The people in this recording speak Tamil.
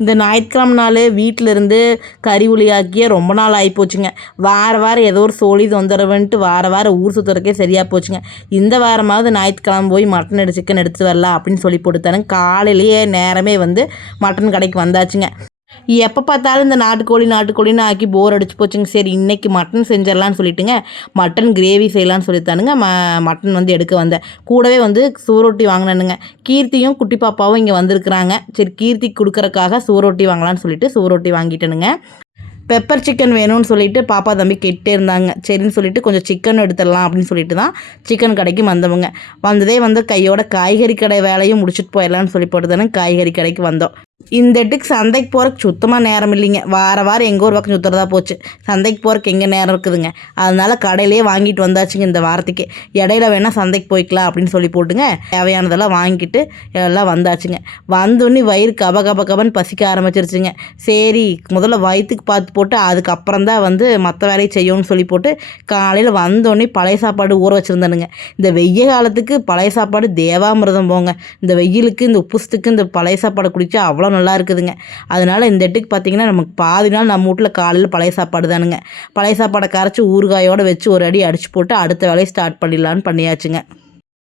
இந்த ஞாயிற்றுக்கிழமை நாள் வீட்டிலேருந்து கறி ஒளியாக்கிய ரொம்ப நாள் ஆகிப்போச்சுங்க. வாரம் ஏதோ ஒரு சோழி தொந்தரவுன்ட்டு வாரம் ஊர் சுற்றுறதுக்கே சரியாக போச்சுங்க. இந்த வாரமாவது ஞாயிற்றுக்கிழமை போய் மட்டன் சிக்கன் எடுத்துகிட்டு வரலாம் அப்படின்னு சொல்லி போட்டுத்தானுங்க. காலையிலேயே நேரமே மட்டன் கடைக்கு வந்தாச்சுங்க. எப்போ பார்த்தாலும் இந்த நாட்டுக்கோழின்னு ஆக்கி போர் அடிச்சு போச்சுங்க. சரி இன்றைக்கி மட்டன் செஞ்சிடலான்னு சொல்லிட்டுங்க மட்டன் கிரேவி செய்யலான்னு சொல்லித்தானுங்க மட்டன் எடுக்க வந்தேன். கூடவே சூரொட்டி வாங்கினேனுங்க. கீர்த்தியும் குட்டி பாப்பாவும் இங்கே வந்திருக்கிறாங்க. சரி கீர்த்திக்கு கொடுக்குறக்காக சூரொட்டி வாங்கலான்னு சொல்லிட்டு சூரொட்டி வாங்கிட்டேனுங்க. பெப்பர் சிக்கன் வேணும்னு சொல்லிட்டு பாப்பா தம்பி கேட்டே இருந்தாங்க. சரின்னு சொல்லிட்டு கொஞ்சம் சிக்கன் எடுத்துடலாம் அப்படின்னு சொல்லிட்டு தான் சிக்கன் கடைக்கு வந்தவங்க. வந்ததே கையோட காய்கறி கடை வேலையும் முடிச்சுட்டு போயிடலான்னு சொல்லி போட்டு தானே காய்கறி கடைக்கு வந்தோம். இந்த இடத்துக்கு சந்தைக்கு போகிறக்கு சுத்தமாக நேரம் இல்லைங்க. வாரம் எங்கே ஒரு பக்கம் சுற்றுறதா போச்சு. சந்தைக்கு போகிறக்கு எங்கே நேரம் இருக்குதுங்க. அதனால் கடையிலேயே வாங்கிட்டு வந்தாச்சுங்க இந்த வாரத்துக்கு. இடையில வேணால் சந்தைக்கு போய்க்கலாம் அப்படின்னு சொல்லி போட்டுங்க தேவையானதெல்லாம் வாங்கிட்டு எல்லாம் வந்தாச்சுங்க. வந்தோடனே வயிறு கபன்னு பசிக்க ஆரம்பிச்சிருச்சுங்க. சரி முதல்ல வயிற்றுக்கு பார்த்து போட்டு அதுக்கப்புறம் தான் மற்ற வேலையை செய்யணும்னு சொல்லி போட்டு காலையில் வந்தோடனே பழைய சாப்பாடு ஊற வச்சுருந்தானுங்க. இந்த வெய்ய காலத்துக்கு பழைய சாப்பாடு தேவாமிர்தம் போங்க. இந்த வெயிலுக்கு இந்த உப்புசத்துக்கு இந்த பழைய சாப்பாடு குடித்தா அவ்வளோ நல்லா இருக்குதுங்க. அதனால் இந்த இடத்துக்கு பார்த்திங்கன்னா நமக்கு பாதி நாள் நம்ம வீட்டில் காலையில் பழைய சாப்பாடு தானுங்க. பழைய சாப்பாடை கரைச்சி ஊறுகாயோடு வச்சு ஒரு அடி அடித்து போட்டு அடுத்த வேலையை ஸ்டார்ட் பண்ணிடலான்னு பண்ணியாச்சுங்க.